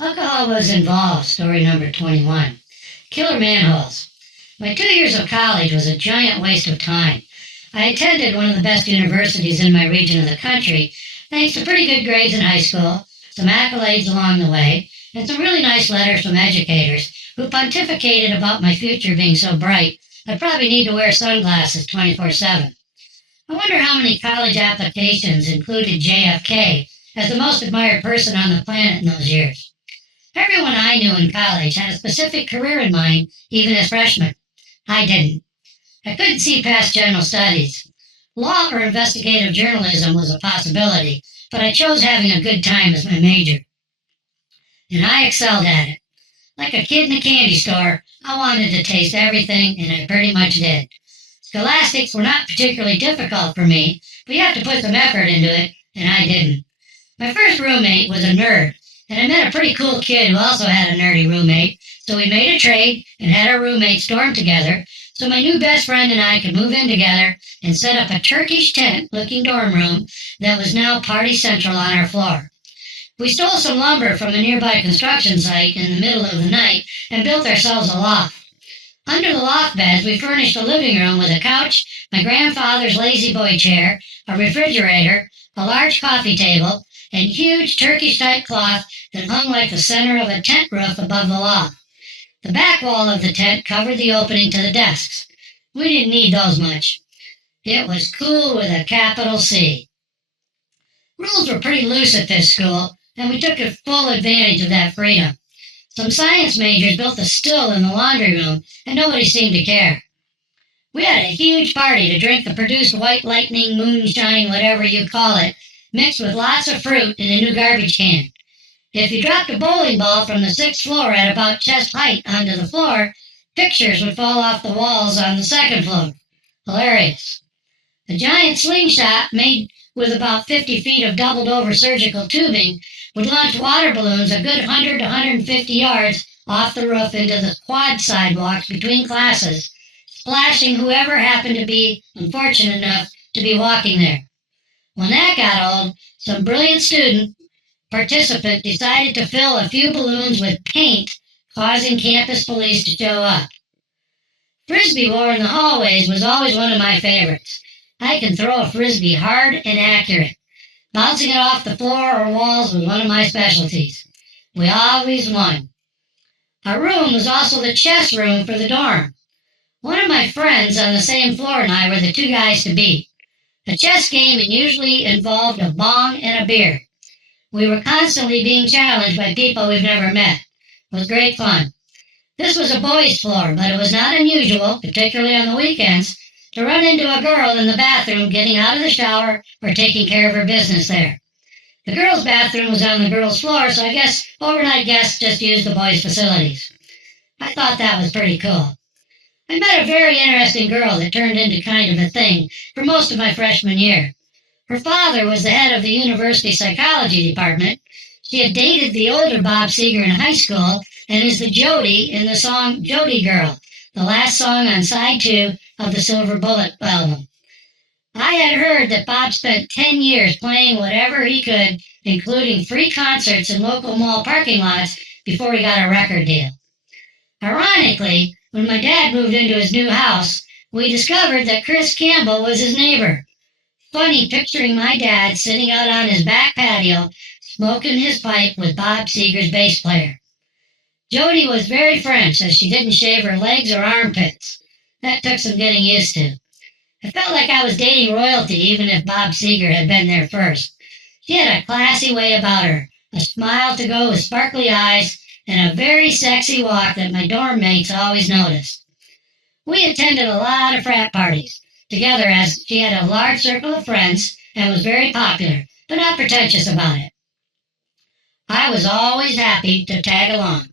Alcohol was involved, story number 21. Killer manholes. My 2 years of college was a giant waste of time. I attended one of the best universities in my region of the country, thanks to pretty good grades in high school, some accolades along the way, and some really nice letters from educators who pontificated about my future being so bright I'd probably need to wear sunglasses 24/7. I wonder how many college applications included JFK as the most admired person on the planet in those years. Everyone I knew in college had a specific career in mind, even as freshmen. I didn't. I couldn't see past general studies. Law or investigative journalism was a possibility, but I chose having a good time as my major. And I excelled at it. Like a kid in a candy store, I wanted to taste everything, and I pretty much did. Scholastics were not particularly difficult for me, but you have to put some effort into it, and I didn't. My first roommate was a nerd, and I met a pretty cool kid who also had a nerdy roommate, so we made a trade and had our roommates dorm together, so my new best friend and I could move in together and set up a Turkish tent-looking dorm room that was now party central on our floor. We stole some lumber from a nearby construction site in the middle of the night and built ourselves a loft. Under the loft beds, we furnished a living room with a couch, my grandfather's lazy boy chair, a refrigerator, a large coffee table, and huge Turkish-type cloth that hung like the center of a tent roof above the loft. The back wall of the tent covered the opening to the desks. We didn't need those much. It was cool with a capital C. Rules were pretty loose at this school, and we took full advantage of that freedom. Some science majors built a still in the laundry room, and nobody seemed to care. We had a huge party to drink the produced white lightning, moonshine, whatever you call it, mixed with lots of fruit in a new garbage can. If you dropped a bowling ball from the sixth floor at about chest height onto the floor, pictures would fall off the walls on the second floor. Hilarious. A giant slingshot made with about 50 feet of doubled-over surgical tubing would launch water balloons a good 100 to 150 yards off the roof into the quad sidewalks between classes, splashing whoever happened to be unfortunate enough to be walking there. When that got old, some brilliant participant decided to fill a few balloons with paint, causing campus police to show up. Frisbee war in the hallways was always one of my favorites. I can throw a frisbee hard and accurate. Bouncing it off the floor or walls was one of my specialties. We always won. Our room was also the chess room for the dorm. One of my friends on the same floor and I were the two guys to beat. A chess game usually involved a bong and a beer. We were constantly being challenged by people we've never met. It was great fun. This was a boys' floor, but it was not unusual, particularly on the weekends, to run into a girl in the bathroom getting out of the shower or taking care of her business there. The girls' bathroom was on the girls' floor, so I guess overnight guests just used the boys' facilities. I thought that was pretty cool. I met a very interesting girl that turned into kind of a thing for most of my freshman year. Her father was the head of the university psychology department. She had dated the older Bob Seger in high school and is the Jody in the song Jody Girl, the last song on side 2 of the Silver Bullet album. I had heard that Bob spent 10 years playing whatever he could, including free concerts in local mall parking lots, before he got a record deal. Ironically, when my dad moved into his new house, we discovered that Chris Campbell was his neighbor. Funny picturing my dad sitting out on his back patio, smoking his pipe with Bob Seger's bass player. Jody was very French, as she didn't shave her legs or armpits. That took some getting used to. I felt like I was dating royalty, even if Bob Seger had been there first. She had a classy way about her, a smile to go with sparkly eyes, and a very sexy walk that my dorm mates always noticed. We attended a lot of frat parties together, as she had a large circle of friends and was very popular, but not pretentious about it. I was always happy to tag along.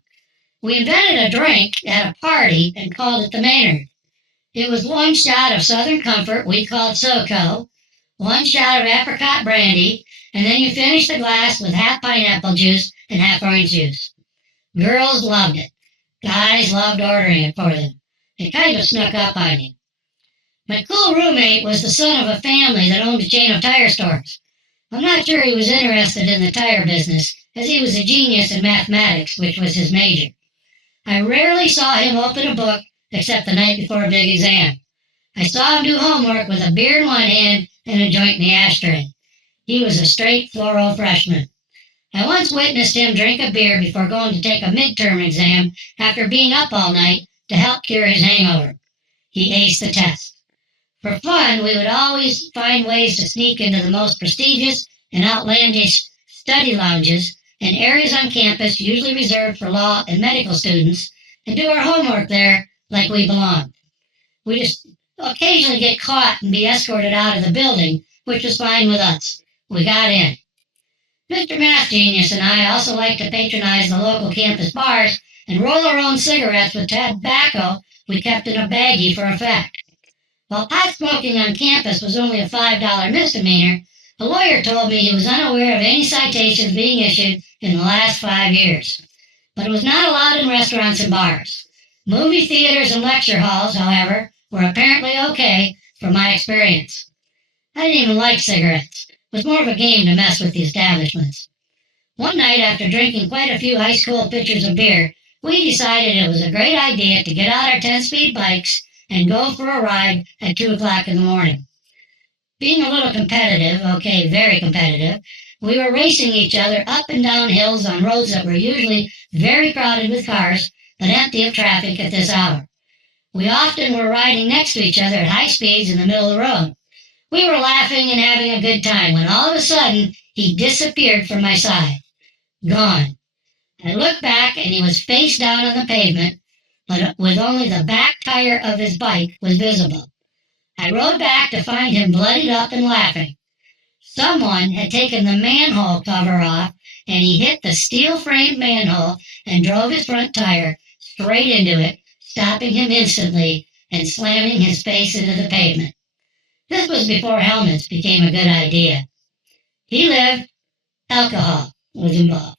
We invented a drink at a party and called it the Maynard. It was one shot of Southern Comfort we called SoCo, one shot of apricot brandy, and then you finished the glass with half pineapple juice and half orange juice. Girls loved it. Guys loved ordering it for them. It kind of snuck up on you. My cool roommate was the son of a family that owned a chain of tire stores. I'm not sure he was interested in the tire business, as he was a genius in mathematics, which was his major. I rarely saw him open a book except the night before a big exam. I saw him do homework with a beer in one hand and a joint in the ashtray. He was a straight fluoro freshman. I once witnessed him drink a beer before going to take a midterm exam after being up all night to help cure his hangover. He aced the test. For fun, we would always find ways to sneak into the most prestigious and outlandish study lounges and areas on campus usually reserved for law and medical students and do our homework there like we belonged. We just occasionally get caught and be escorted out of the building, which was fine with us. We got in. Mr. Math Genius and I also like to patronize the local campus bars and roll our own cigarettes with tobacco we kept in a baggie for effect. While pot smoking on campus was only a $5 misdemeanor, a lawyer told me he was unaware of any citations being issued in the last 5 years. But it was not allowed in restaurants and bars. Movie theaters and lecture halls, however, were apparently okay from my experience. I didn't even like cigarettes. It was more of a game to mess with the establishments. One night, after drinking quite a few high school pitchers of beer, we decided it was a great idea to get out our 10-speed bikes and go for a ride at 2 o'clock in the morning. Being a little competitive, okay, very competitive, we were racing each other up and down hills on roads that were usually very crowded with cars, but empty of traffic at this hour. We often were riding next to each other at high speeds in the middle of the road. We were laughing and having a good time when all of a sudden he disappeared from my side. Gone. I looked back and he was face down on the pavement, but with only the back tire of his bike was visible. I rode back to find him bloodied up and laughing. Someone had taken the manhole cover off and he hit the steel-framed manhole and drove his front tire straight into it, stopping him instantly and slamming his face into the pavement. This was before helmets became a good idea. He lived. Alcohol was involved.